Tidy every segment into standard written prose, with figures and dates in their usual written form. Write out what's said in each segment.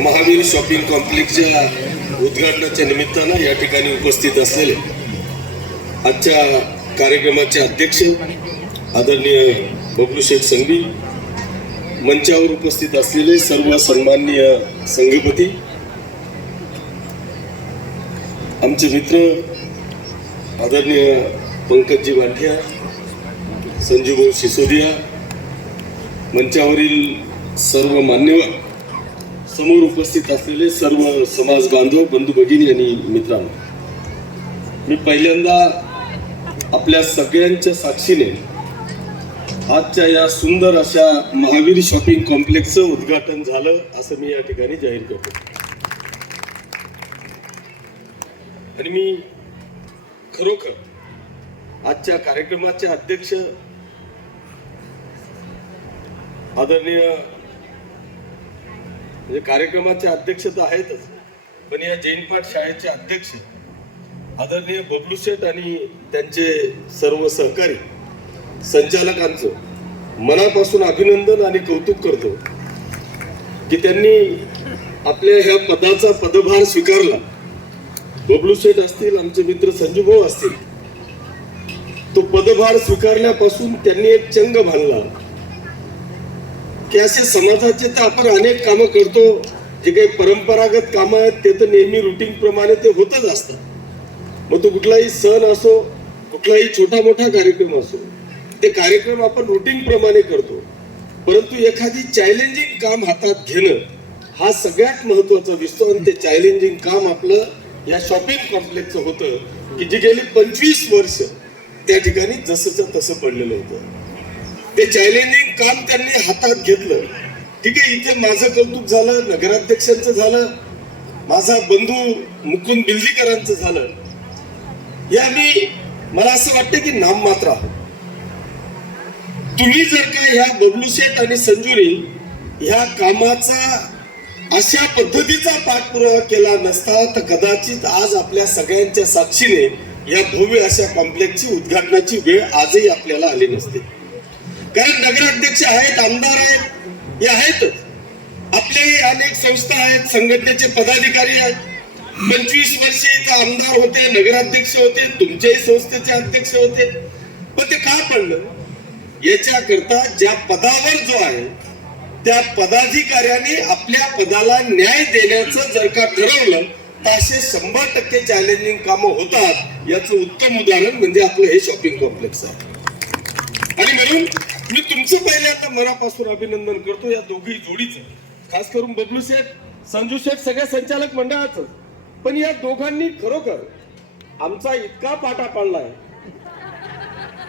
Mahavir shopping कॉम्प्लेक्सच्या उद्घाटनाच्या निमित्तानं या ठिकाणी उपस्थित असलेले आजच्या कार्यक्रमाचे अध्यक्ष आदरणीय बबलू शेठ संघवी, मंचावर उपस्थित असलेले सर्व सन्माननीय संघपती, आमचे मित्र आदरणीय पंकजी बांठिया, संजूभाऊ सिसोदिया, मंचावरील सर्व मान्यवर, समोर उपस्थित असलेले सर्व समाज बांधव, बंधू भगिनी आणि मित्रांनो, मी पहिल्यांदा आपल्या सगळ्यांच्या साक्षीने आजच्या या सुंदर अशा महावीर शॉपिंग कॉम्प्लेक्सचं उद्घाटन झालं असं मी या ठिकाणी जाहीर करतो. आणि मी खरोखर आजच्या कार्यक्रमाचे अध्यक्ष आदरणीय, म्हणजे कार्यक्रमाचे अध्यक्ष तर आहेतच, पण या जैनपाठ शाळेचे अध्यक्ष आदरणीय बबलू शेठ आणि त्यांचे सर्व सहकारी संचालकांचं मनापासून अभिनंदन आणि कौतुक करतो की त्यांनी आपल्या ह्या पदाचा पदभार स्वीकारला. बबलू शेठ असतील, आमचे मित्र संजूभाऊ असतील, तो पदभार स्वीकारल्यापासून त्यांनी एक चंग बांधला की असे समाजाचे तर आपण अनेक कामं करतो, जे काही परंपरागत कामं आहेत ते तर नेहमी रुटीन प्रमाणे ते होतच असतात. मग तो कुठलाही सण असो, कुठलाही छोटा मोठा कार्यक्रम असो, ते कार्यक्रम आपण रुटीन प्रमाणे करतो. परंतु एखादी चॅलेंजिंग काम हातात घेणं हा सगळ्यात महत्वाचा दिसतो. आणि ते चॅलेंजिंग काम आपलं या शॉपिंग कॉम्प्लेक्सचं होतं की जे गेली 25 वर्ष त्या ठिकाणी जसंच तसं पडलेलं होतं. ते चॅलेंजिंग काम त्यांनी हातात घेतलं. ठीक आहे, इथे माझं कौतुक झालं, नगराध्यक्षांचं झालं, माझा बंधू मुकुंद बिल्जीकरांचं झालं. या मला असं वाटतं की नाममात्र आहोत. तुम्ही जर का ह्या बबलू शेठ आणि संजूनी ह्या कामाचा अशा पद्धतीचा पाठपुरावा केला नसता तर कदाचित आज आपल्या सगळ्यांच्या साक्षीने या भव्य अशा कॉम्प्लेक्सची उद्घाटनाची वेळ आजही आपल्याला आली नसते. कारण नगराध्यक्ष आहेत, आमदार आहेत, हे आहेतच. आपल्याही अनेक संस्था आहेत, संघटनेचे पदाधिकारी आहेत. 25 वर्ष इथं आमदार होते, नगराध्यक्ष होते, तुमच्याही संस्थेचे अध्यक्ष होते. पण ते का पडलं? याच्याकरता ज्या पदावर जो आहे त्या पदाधिकाऱ्यांनी आपल्या पदाला न्याय देण्याचं जर का ठरवलं तर असे 100% चॅलेंजिंग कामं होतात. याचं उत्तम उदाहरण म्हणजे आपलं हे शॉपिंग कॉम्प्लेक्स आहे. आणि म्हणून मी तुमचं पहिल्यांदा मनापासून अभिनंदन करतो या दोघी जोडीचं, खास करून बबलू शेठ, संजू शेठ, सगळ्या संचालक मंडळाचं. पण या दोघांनी खरोखर आमचा इतका पाटा पाडलाय,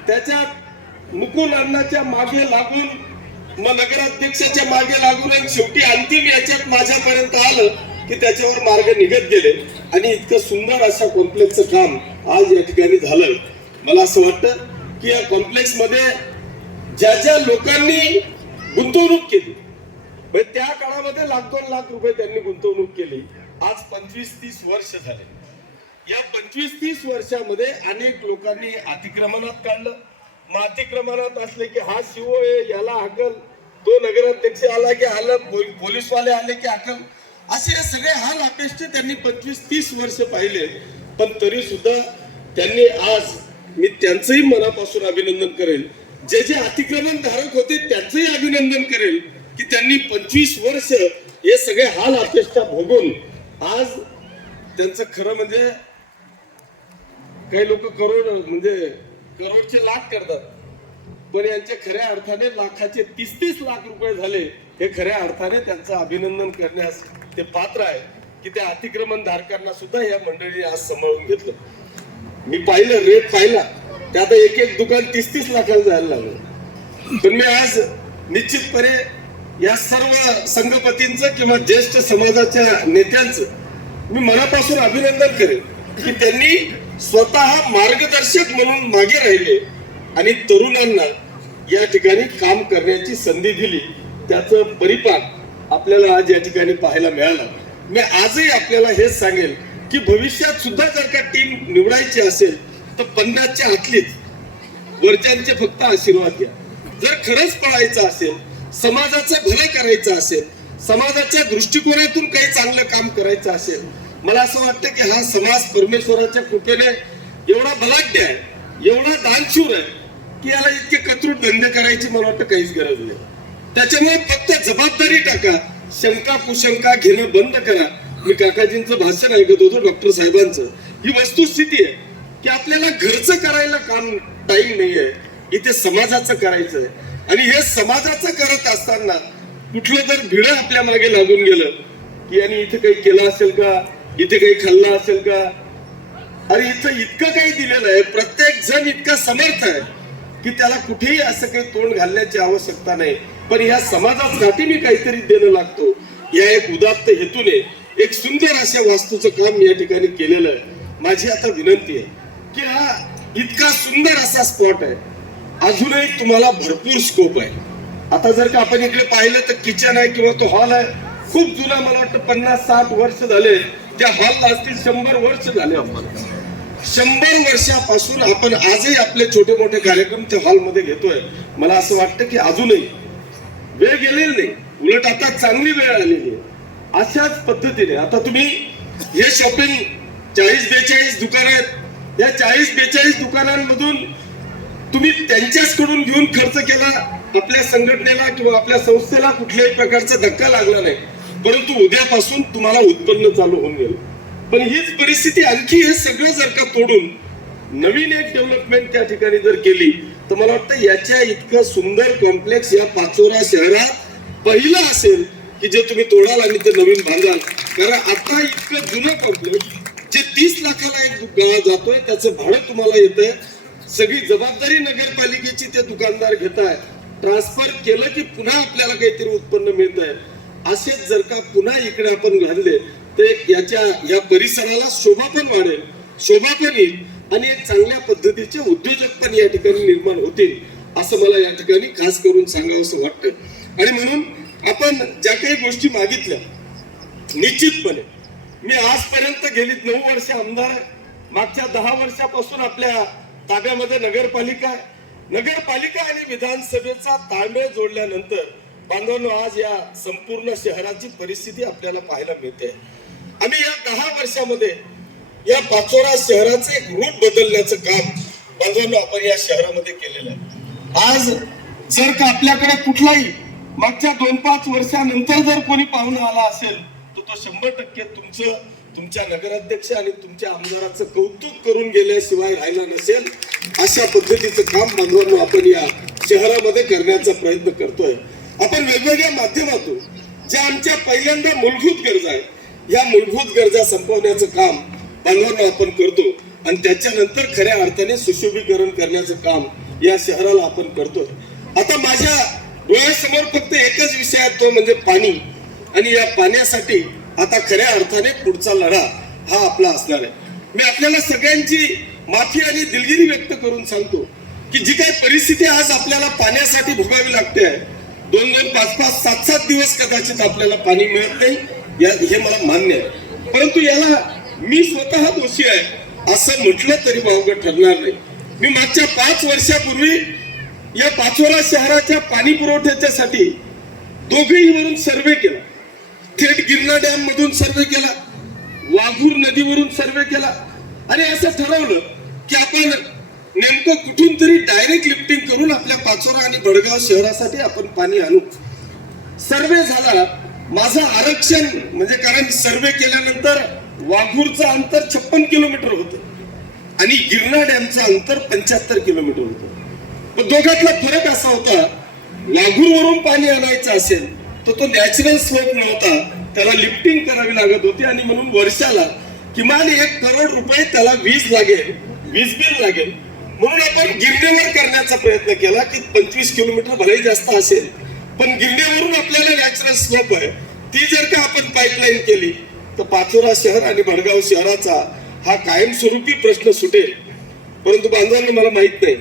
त्याच्यात मुकुंद अण्णाच्या मागे लागून, मग नगराध्यक्षाच्या मागे लागून, आणि शेवटी अंतिम याच्यात माझ्यापर्यंत आलं की त्याच्यावर मार्ग निघत गेले. आणि इतकं सुंदर अशा कॉम्प्लेक्सचं काम आज या ठिकाणी झालं. मला असं वाटतं की या कॉम्प्लेक्स मध्ये ज्या ज्या लोकांनी गुंतवणूक केली, त्या काळामध्ये $1,00,000-2 लाख त्यांनी गुंतवणूक केली. आज 25-30 वर्ष झाले. या 25-30 वर्षामध्ये अनेक लोकांनी अतिक्रमणात काढलं. मग अतिक्रमणात असले की हा शिव आहे, याला हाकल, तो नगराध्यक्ष आला की आलं, पोलीसवाले आले की हाकल, असे सगळे हाल अपेष्ट त्यांनी 25-30 वर्ष पाहिले. पण तरी सुद्धा त्यांनी आज, मी त्यांचंही मनापासून अभिनंदन करेल, जे जे अतिक्रमण धारक होते त्यांचंही अभिनंदन करेल की त्यांनी 25 वर्ष हे सगळे हाल अपेक्षा भोगून आज त्यांचं खरं म्हणजे, काही लोक करोडचे लाख करतात, पण यांच्या खऱ्या अर्थाने लाखाचे 30-30 लाख रुपये झाले. हे खऱ्या अर्थाने त्यांचं अभिनंदन करण्यास ते पात्र आहे की त्या अतिक्रमण धारकांना सुद्धा या मंडळीने आज सांभाळून घेतलं. मी पाहिलं, रेट पाहिला, त्यात एक दुकान 30-30 लाखाला जायला लागलं. पण मी आज निश्चितपणे या सर्व संघपतींचं किंवा ज्येष्ठ समाजाच्या नेत्यांचं मी मनापासून अभिनंदन करेन की त्यांनी स्वतः मार्गदर्शक म्हणून मागे राहिले आणि तरुणांना या ठिकाणी काम करण्याची संधी दिली. त्याचं परिपाक आपल्याला आज या ठिकाणी पाहायला मिळालं. मी आजही आपल्याला हेच सांगेल की भविष्यात सुद्धा जर का टीम निवडायची असेल तर 50च्या आतलीच, वरच्यांचे फक्त आशीर्वाद घ्या. जर खरंच पळायचं असेल, समाजाचं भलं करायचं असेल, समाजाच्या दृष्टिकोनातून काही चांगलं काम करायचं असेल, मला असं वाटतं की हा समाज परमेश्वराच्या कृपेने एवढा बलाढ्य आहे, एवढा दानशूर आहे की याला इतके कतरूट धंदे करायची मला वाटतं काहीच गरज नाही. त्याच्यामुळे फक्त जबाबदारी टाका, शंका कुशंका घेणं बंद करा. मी काकाजींचं भाषण ऐकत होतो, डॉक्टर साहेबांचं. ही वस्तुस्थिती आहे की आपल्याला घरचं करायला काम टाइम नाहीये, इथे समाजाचं करायचं आहे. आणि हे समाजाचं करत असताना कुठलं जर भिडं आपल्या मागे लागून गेलं की यांनी इथे काही केलं असेल का, इथे काही खाल्लं असेल का, अरे इथं इतकं काही दिलेलं आहे, प्रत्येक जण इतका समर्थ आहे की त्याला कुठेही असं काही तोंड घालण्याची आवश्यकता नाही. पण ह्या समाजासाठी मी काहीतरी देणं लागतो, या एक उदात्त हेतूने एक सुंदर अशा वास्तूचं काम या ठिकाणी केलेलं आहे. माझी आता विनंती आहे की हा इतका सुंदर असा स्पॉट आहे, अजूनही तुम्हाला भरपूर स्कोप आहे. आता जर का आपण इकडे पाहिलं तर किचन आहे किंवा तो हॉल आहे, खूप जुना, मला वाटतं 50-60 वर्ष झाले त्या हॉलला असतील, 100 वर्ष झाले. 100 वर्षापासून आपण आजही आपले छोटे मोठे कार्यक्रम त्या हॉलमध्ये घेतोय. मला असं वाटतं की अजूनही वेळ गेलेली नाही, उलट आता चांगली वेळ आलेली आहे. अशाच पद्धतीने आता तुम्ही हे शॉपिंग 40-42 दुकान आहेत, या 40-42 दुकानांमधून तुम्ही त्यांच्याचकडून घेऊन खर्च केला, आपल्या संघटनेला किंवा आपल्या संस्थेला कुठल्याही प्रकारचा धक्का लागला नाही, परंतु उद्यापासून तुम्हाला उत्पन्न चालू होऊन गेलं. पण हीच परिस्थिती आणखी हे सगळं जर का तोडून नवीन एक डेव्हलपमेंट त्या ठिकाणी जर केली तर मला वाटतं याच्या इतकं सुंदर कॉम्प्लेक्स या पाचोरा शहरात पहिलं असेल की जे तुम्ही तोडाल आणि ते नवीन बांधाल. कारण आता इतकं जुनं कॉम्प्लेक्स जे 30 लाखाला एक गाळा जातोय, त्याचं भाडं तुम्हाला येतंय, सगळी जबाबदारी नगरपालिकेची ते दुकानदार घेत आहे. ट्रान्सफर केलं की पुन्हा आपल्याला काहीतरी उत्पन्न मिळत आहे. असेच जर का पुन्हा इकडे आपण घालले तर या परिसराला शोभा पण वाढेल, शोभा पण येईल आणि एक चांगल्या पद्धतीचे उद्योजक पण या ठिकाणी निर्माण होतील, असं मला या ठिकाणी खास करून सांगावं असं वाटतं. आणि म्हणून आपण ज्या काही गोष्टी मागितल्या, निश्चितपणे मी आजपर्यंत गेली 9 वर्ष आमदार आहे, मागच्या 10 वर्षापासून आपल्या ताब्यामध्ये नगरपालिका आहे. नगरपालिका आणि विधानसभेचा ताळमेळ जोडल्यानंतर बांधवांनो आज या संपूर्ण शहराची परिस्थिती आपल्याला पाहायला मिळते. आम्ही या 10 वर्षामध्ये या पाचोरा शहराचं एक रूप बदलण्याचं काम बांधवांनो आपण या शहरामध्ये केलेलं आहे. आज जर का आपल्याकडे कुठलाही मागच्या 2-5 वर्षानंतर जर कोणी पाहुणा आला असेल तर तो 100% तुमच्या नगराध्यक्ष आणि तुमच्या आमदाराचं कौतुक करून गेल्याशिवाय राहिला नसेल. अशा पद्धतीचं काम बांधवांनो आपण या शहरामध्ये करण्याचा प्रयत्न करतोय. आपण वेगवेगळ्या माध्यमातून ज्या आमच्या पहिल्यांदा मूलभूत गरजा आहेत, या मूलभूत गरजा संपवण्याचं काम बांधवांनो आपण करतो आणि त्याच्यानंतर खऱ्या अर्थाने सुशोभीकरण करण्याचं काम या शहराला आपण करतोय. आता माझ्या डोळ्यासमोर फक्त एकच विषय आहे, तो म्हणजे पाणी. आणि या पाण्यासाठी आता खऱ्या अर्थाने पुढचा लढा हा आपला असणार आहे. मी आपल्याला सगळ्यांची माफी आणि दिलगिरी व्यक्त करून सांगतो की जी काही परिस्थिती आज आपल्याला पाण्यासाठी भोगावी लागते आहे, 2-2, 5-5, 7-7 दिवस कदाचित आपल्याला पाणी मिळत नाही, हे मला मान्य आहे. परंतु याला मी स्वतः दोषी आहे असं म्हटलं तरी वावगं ठरणार नाही. मी मागच्या 5 वर्षापूर्वी या पाचोरा शहराच्या पाणी पुरवठ्याच्यासाठी दोघेही वरून सर्वे केला. थेट गिरणा डॅम मधून सर्वे केला, वाघूर नदीवरून सर्वे केला आणि असं ठरवलं की आपण नेमकं कुठून तरी डायरेक्ट लिफ्टिंग करून आपल्या पाचोरा आणि बडगाव शहरासाठी आपण पाणी आणू. सर्वे झाला, माझं आरक्षण म्हणजे कारण सर्वे केल्यानंतर वाघूरचं अंतर 56 किलोमीटर होतं आणि गिरणा डॅमचं अंतर 75 किलोमीटर होतं. पण दोघातला फरक असा होता, वाघूरवरून पाणी आणायचं असेल तर तो नॅचरल स्लोप नव्हता, त्याला लिफ्टिंग करावी लागत होती आणि म्हणून वर्षाला किमान 1 करोड रुपये त्याला वीज बिल लागेल. म्हणून आपण गिरणेवर करण्याचा प्रयत्न केला की 25 किलोमीटर भलेही जास्त असेल पण गिरणेवरून आपल्याला नॅचरल स्लोप आहे, ती जर का आपण पाईपलाईन केली तर पाचोरा शहर आणि भडगाव शहराचा हा कायमस्वरूपी प्रश्न सुटेल. परंतु बांधवांना मला माहित नाही,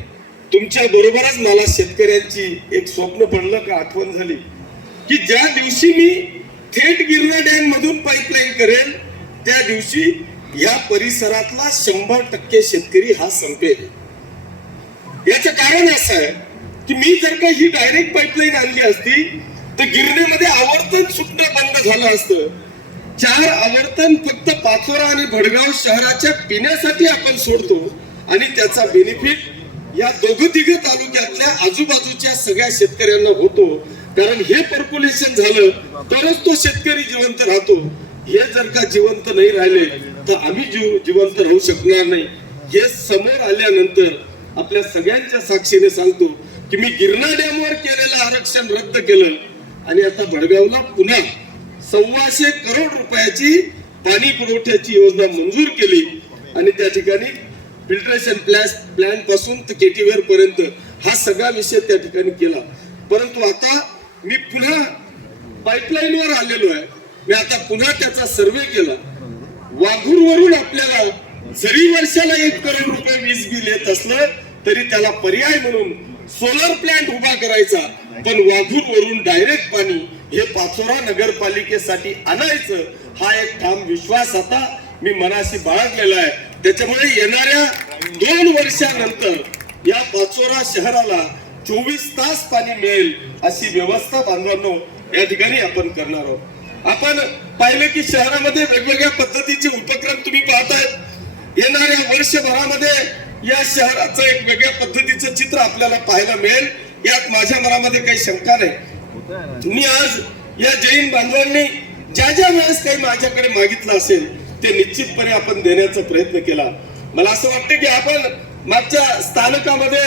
तुमच्या बरोबरच मला शेतकऱ्यांची एक स्वप्न पडलं का आठवण झाली की ज्या दिवशी मी थेट गिरणा डॅम मधून पाईपलाईन करेल त्या दिवशी या परिसरातला 100% शेतकरी हा संपेल. याचं कारण असं आहे की मी जर का ही डायरेक्ट पाईपलाईन आणली असती तर गिरणीमध्ये आवर्तन सुटणं बंद झालं असतं. 4 आवर्तन फक्त पाचोरा आणि भडगाव शहराच्या पिण्यासाठी आपण सोडतो आणि त्याचा बेनिफिट या दोघं तालुक्यातल्या आजूबाजूच्या सगळ्या शेतकऱ्यांना होतो. कारण हे पर्क्युलेशन झालं तरच तो शेतकरी जिवंत राहतो. हे जर का जिवंत नाही राहिले तर आम्ही जिवंत राहू शकणार नाही. हे समोर आल्यानंतर आपल्या सगळ्यांच्या साक्षीने सांगतो की मी गिरणा डॅमवर केलेलं आरक्षण रद्द केलं आणि आता भडगावला पुन्हा 125 करोड रुपयाची पाणी पुरवठ्याची योजना मंजूर केली आणि त्या ठिकाणी फिल्ट्रेशन प्लॅन पासून तर केटीवेअर पर्यंत हा सगळा विषय त्या ठिकाणी केला. परंतु आता मी पुन्हा पाईपलाईन वर आलेलो आहे. मी आता पुन्हा त्याचा सर्वे केला. वाघूरवरून आपल्याला जरी वर्षाला 1 करोड रुपये वीज बिल येत असलं तरी त्याला पर्याय म्हणून सोलर प्लांट उभा करायचा. पण वाघूरवरून डायरेक्ट पाणी हे पाचोरा नगरपालिकेसाठी आणायचं हा एक ठाम विश्वास आता मी मनाशी बाळगलेला आहे. त्याच्यामुळे येणाऱ्या 2 वर्षानंतर या पाचोरा शहराला 24 तास पाणी मिळेल अशी व्यवस्था बांधवांनो या ठिकाणी आपण करणार आहोत. आपण पाहिलं की शहरामध्ये वेगवेगळ्या पद्धतीचे उपक्रम तुम्ही पाहताय. येणाऱ्या वर्षभरामध्ये या शहराचं एक वेगळ्या पद्धतीचं चित्र आपल्याला पाहायला मिळेल. यात माझ्या मनामध्ये काही शंका नाही. मी आज या जैन बांधवांनी ज्या वेळेस काही माझ्याकडे मागितलं असेल ते निश्चितपणे आपण देण्याचा प्रयत्न केला. मला असं वाटतं की आपण मागच्या स्थानकामध्ये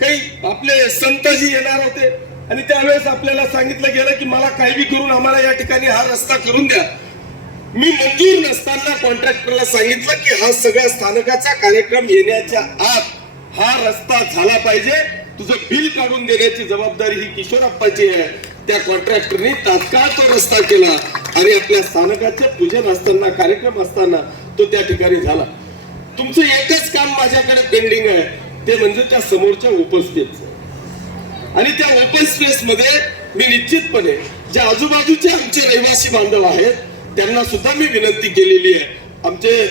काही आपले संतजी येणार होते आणि त्यावेळेस आपल्याला सांगितलं गेलं की मला काही बी करून आम्हाला या ठिकाणी हा रस्ता करून द्या. मी मंजूर नसताना कॉन्ट्रॅक्टरला सांगितलं की हा सगळ्या स्थानकाचा कार्यक्रम येण्याच्या आत हा रस्ता झाला पाहिजे. तुझं बिल काढून देण्याची जबाबदारी ही किशोरप्पाची आहे. त्या कॉन्ट्रॅक्टरने तात्काळ तो रस्ता केला आणि आपल्या स्थानकाचे पूजन असताना कार्यक्रम असताना तो त्या ठिकाणी झाला. तुमचं एकच काम माझ्याकडे पेंडिंग आहे ते म्हणजे त्या समोरच्या ओपन स्पेस आणि त्या ओपन स्पेस मध्ये मी निश्चितपणे ज्या आजूबाजूचे आमचे रहिवासी बांधव आहेत त्यांना सुद्धा मी विनंती केलेली आहे. आमचे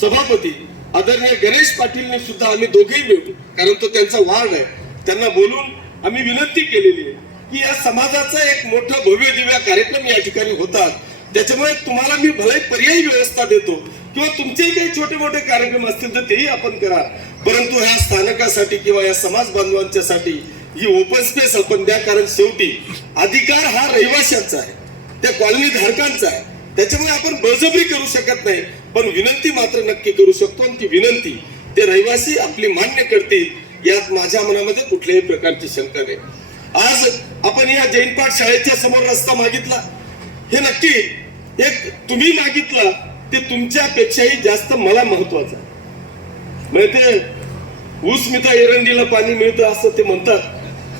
सभापती आदरणीय गणेश पाटीलने सुद्धा आम्ही दोघेही भेटू कारण तो त्यांचा वार्ड आहे. त्यांना बोलून आम्ही विनंती केलेली आहे की या समाजाचा एक मोठा भव्य दिव्य कार्यक्रम या ठिकाणी होतात. त्याच्यामुळे तुम्हाला मी भले पर्यायी व्यवस्था देतो किंवा तुमचेही काही छोटे मोठे कार्यक्रम असतील तर तेही आपण करा. परंतु ह्या स्थानकासाठी किंवा या समाज बांधवांच्यासाठी ही ओपन स्पेस आपण द्या. कारण शेवटी अधिकार हा रहिवाशांचा आहे, त्या कॉलनी धारकांचा आहे. त्याच्यामुळे आपण बळजबरी करू शकत नाही पण विनंती मात्र नक्की करू शकतो आणि ती विनंती ते रहिवासी आपली मान्य करतील यात माझ्या मनामध्ये कुठल्याही प्रकारची शंका नाही. आज आपण या जैनपाठ शाळेच्या समोर रस्ता मागितला. हे नक्की एक तुम्ही मागितलं ते तुमच्यापेक्षाही जास्त मला महत्वाचं आहे. म्हणजे ते ऊस मिता एरंडीला पाणी मिळतं असं ते म्हणतात.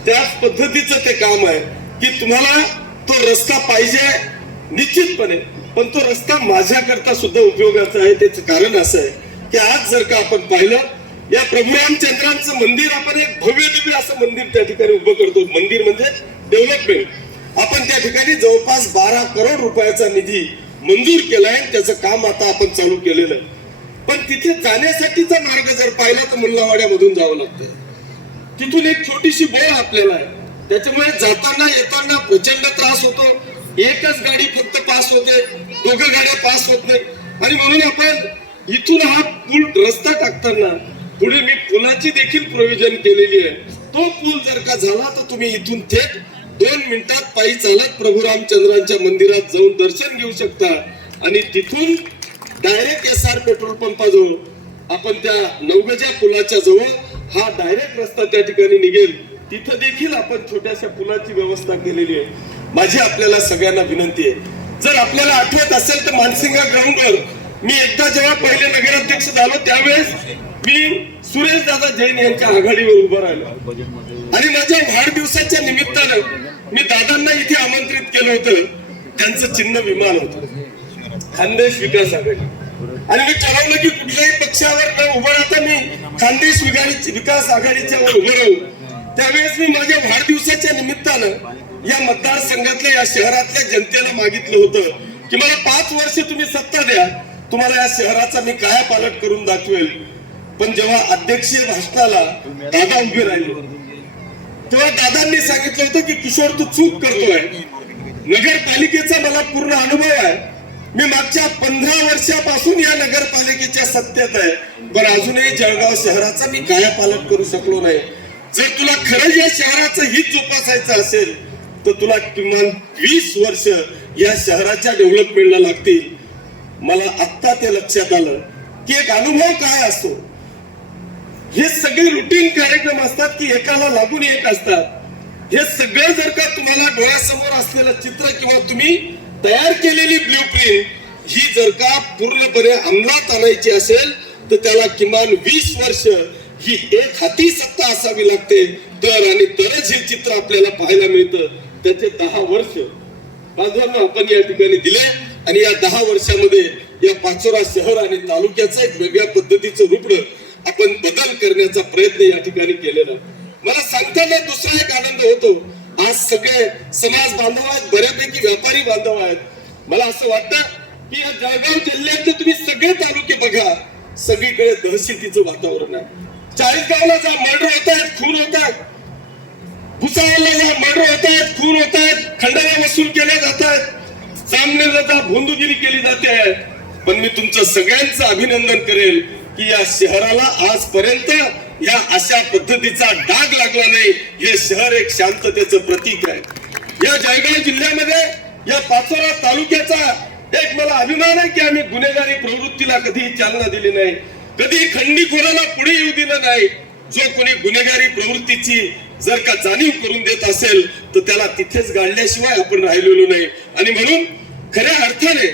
त्याच पद्धतीचं ते काम आहे की तुम्हाला तो रस्ता पाहिजे निश्चितपणे पण तो रस्ता माझ्याकरता सुद्धा उपयोगाचा आहे. त्याचं कारण असं आहे की आज जर का आपण पाहिलं या प्रभू रामचंद्रांचं मंदिर आपण एक भव्य दिव्य असं मंदिर त्या ठिकाणी उभं करतो. मंदिर म्हणजे डेव्हलपमेंट. आपण त्या ठिकाणी जवळपास 12 करोड रुपयाचा निधी मंजूर केलाय. त्याचं काम आता आपण चालू केलेलं आहे. पण तिथे जाण्यासाठीचा मार्ग जर पाहिला तर मुल्लावाड्यामधून जावं लागतं. तिथून एक छोटीशी बोळ आपल्याला आहे. त्याच्यामुळे जाताना येताना प्रचंड त्रास होतो. एकच गाडी फक्त पास होते, 2 गाड्या पास होत नाही. आणि म्हणून आपण इथून हा पूल रस्ता टाकताना पुढे मी पुलाची देखील प्रोव्हिजन केलेली आहे. तो पूल जर का झाला तर तुम्ही इथून थेट 2 मिनिटात पायी चालत प्रभू रामचंद्रांच्या मंदिरात जाऊन दर्शन घेऊ शकता आणि तिथून डायरेक्ट SR पेट्रोल पंपाजवळ आपण त्या नवगजा पुलाच्या जवळ हा डायरेक्ट रस्ता त्या ठिकाणी निघेल. तिथं देखील आपण छोट्याशा पुलाची व्यवस्था केलेली आहे. माझी आपल्याला सगळ्यांना विनंती आहे जर आपल्याला आठवत असेल तर मानसिंगा ग्राउंडवर मी एकदा जेव्हा पहिले नगराध्यक्ष झालो त्यावेळेस मी सुरेश दादा जैन यांच्या आघाडीवर उभं राहिलो आणि माझ्या वाढदिवसाच्या निमित्तानं मी दादांना इथे आमंत्रित केलं होतं. त्यांचं चिन्ह विमान होतं खानदेश विकास आघाडी आणि मी ठरवलं की कुठल्याही पक्षावर न उभं राहता मी खानदेश विकास आघाडीच्या वर उभं राहू. त्यावेळेस मी माझ्या वाढदिवसाच्या निमित्तानं या मतदारसंघातल्या या शहरातल्या जनतेला मागितलं होतं की मला 5 वर्ष तुम्ही सत्ता द्या, तुम्हाला या शहराचा मी कायापालट करून दाखवेल. पण जेव्हा अध्यक्षीय भाषणाला दादा उभे राहिले तेव्हा दादांनी सांगितलं होतं की किशोर तू चूक करतोय. नगरपालिकेचा मला पूर्ण अनुभव आहे. मी मागच्या 15 वर्षापासून या नगरपालिकेच्या सत्तेत आहे, पण अजूनही जळगाव शहराचा मी कायापालट करू शकलो नाही. जर तुला खरंच या शहराचं हित जोपासायचं असेल तर तुला किमान 20 वर्ष या शहराच्या डेव्हलपमेंटला लागतील. मला आत्ता ते लक्षात आलं की एक अनुभव काय असतो. हे सगळे रुटीन कार्यक्रम असतात की एकाला लागून एक असतात. हे सगळं जर का तुम्हाला डोळ्यासमोर असलेलं चित्र किंवा तुम्ही तयार केलेली ब्ल्यूप्रिंट ही जर का पूर्णपणे अंमलात आणायची असेल तर त्याला किमान 20 वर्ष ही एक हाती सत्ता असावी लागते. आणि तरच हे चित्र आपल्याला पाहायला मिळतं. त्याचे 10 वर्ष बांधवांना आपण या ठिकाणी दिले आणि या 10 वर्षामध्ये या पाचोरा शहर आणि तालुक्याचं एक वेगळ्या पद्धतीचं रूप आपण बदल करण्याचा प्रयत्न या ठिकाणी केलेला. मला सांगताना दुसरा एक आनंद होतो. आज सगळे समाज बांधव आहेत, बऱ्यापैकी व्यापारी बांधव आहेत. मला असं वाटतं की या जळगाव जिल्ह्यातले तुम्ही सगळे तालुके बघा, सगळीकडे दहशतीचं वातावरण आहे. चाळीसगावला जा मर्डर होत आहेत, खून होत आहेत. भुसावळला जा मर्डर होत आहेत, खून होत आहेत, खंडण्या वसूल केल्या जात आहेत. सामनेला जा भोंदूगिरी केली जाते आहे. पण मी तुमचं सगळ्यांचं अभिनंदन करेल की या शहराला आजपर्यंत या अशा पद्धतीचा डाग लागला नाही. हे शहर एक शांततेचं प्रतीक आहे. या जळगाव जिल्ह्यामध्ये या पाचोरा तालुक्याचा एक मला अभिमान आहे की आम्ही गुन्हेगारी प्रवृत्तीला कधीही चालना दिली नाही, कधी खंडीखोराला पुढे येऊ दिलं नाही. जो कोणी गुन्हेगारी प्रवृत्तीची जर का जाणीव करून देत असेल तर त्याला तिथेच गाडल्याशिवाय आपण राहिलेलो नाही. आणि म्हणून खऱ्या अर्थाने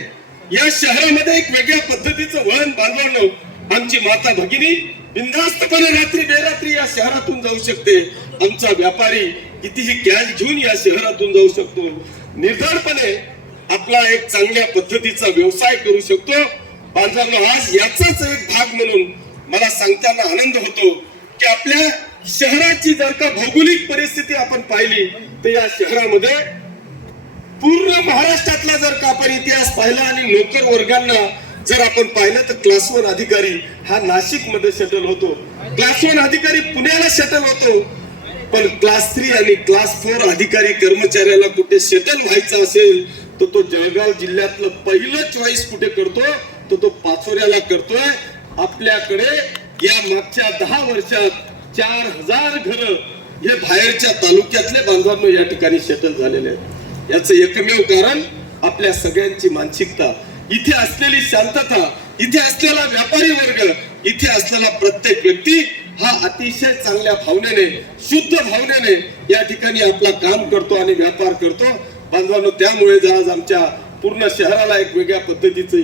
या शहरामध्ये एक वेगळ्या पद्धतीचं वळण बांधवणं. आमची माता भगिनी बिनधास्तपणे रात्री बेरात्री या शहरातून जाऊ शकते. आमचा व्यापारी कितीही कॅश घेऊन या शहरातून जाऊ शकतो. निर्धारपणे आपला एक चांगल्या पद्धतीचा व्यवसाय करू शकतो. बांधवांनो, आज याचाच एक भाग म्हणून मला सांगताना आनंद होतो की आपल्या शहराची जर का भौगोलिक परिस्थिती आपण पाहिली तर या शहरामध्ये पूर्ण महाराष्ट्रातला जर का आपण इतिहास पाहिला आणि नोकर वर्गांना जर आपण पाहिलं तर क्लास 1 अधिकारी हा नाशिक मध्ये शटल होतो, क्लास 1 अधिकारी पुण्याला शटल होतो. पण क्लास 3 आणि क्लास 4 अधिकारी कर्मचाऱ्याला कुठे शटल व्हायचं असेल तर तो जळगाव जिल्ह्यातलं पहिलं चॉईस कुठे करतो तर तो पाचोऱ्याला करतोय. आपल्याकडे या मागच्या 10 वर्षात 4000 घरं हे बाहेरच्या तालुक्यातले बांधवांनो या ठिकाणी शटल झालेले आहेत. याचं एकमेव कारण आपल्या सगळ्यांची मानसिकता, इथे असलेली शांतता, इथे असलेला व्यापारी वर्ग, इथे असलेला प्रत्येक व्यक्ती हा अतिशय चांगल्या भावनेने, शुद्ध भावनेने या ठिकाणी आपला काम करतो आणि व्यापार करतो. बांधवांनो, त्यामुळे आज आमच्या पूर्ण शहराला एक वेगळ्या पद्धतीची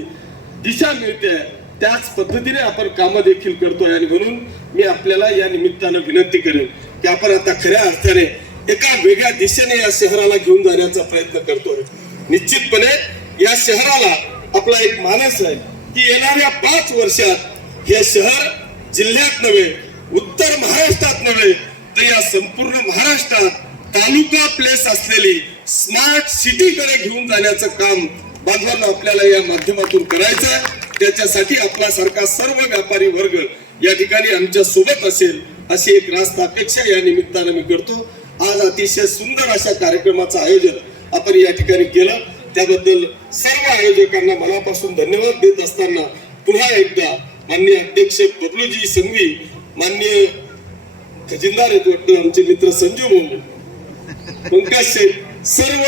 दिशा मिळते. त्याच पद्धतीने आपण काम देखील करतोय. आणि म्हणून मी आपल्याला या निमित्तानं विनंती करेन की आपण आता खऱ्या अर्थाने एका वेगळ्या दिशेने या शहराला घेऊन जाण्याचा प्रयत्न करतोय. निश्चितपणे या शहराला आपला एक मानस आहे की येणाऱ्या 5 वर्षात हे शहर जिल्ह्यात नव्हे, उत्तर महाराष्ट्रात नव्हे तर या संपूर्ण महाराष्ट्रात तालुका प्लेस असलेली स्मार्ट सिटीकडे घेऊन जाण्याचं काम बांधवांना आपल्याला या माध्यमातून करायचं आहे. त्याच्यासाठी आपल्यासारखा सर्व व्यापारी वर्ग या ठिकाणी आमच्या सोबत असेल अशी एक रास्त अपेक्षा या निमित्तानं मी करतो. आज अतिशय सुंदर अशा कार्यक्रमाचं आयोजन आपण या ठिकाणी केलं, त्याबद्दल सर्व आयोजकांना मनापासून धन्यवाद देत असताना पुन्हा एकदा माननीय अध्यक्ष बबलूजी संघवी, माननीय खजिनदार आहेत वाटतं आमचे मित्र संजू भाऊ, पंकज शेठ, सर्व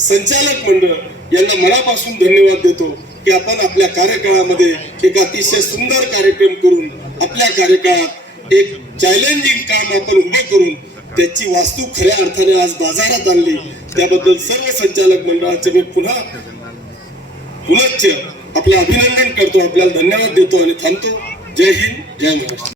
संचालक मंडळ यांना मनापासून धन्यवाद देतो की आपण आपल्या कार्यकाळामध्ये एक अतिशय सुंदर कार्यक्रम करून आपल्या कार्यकाळात एक चॅलेंजिंग काम आपण उभं करून त्याची वास्तू खऱ्या अर्थाने आज बाजारात आणली. त्याबद्दल सर्व संचालक मंडळाचे मी पुनश्च आपलं अभिनंदन करतो, आपल्याला धन्यवाद देतो आणि थांबतो. जय हिंद, जय महाराष्ट्र.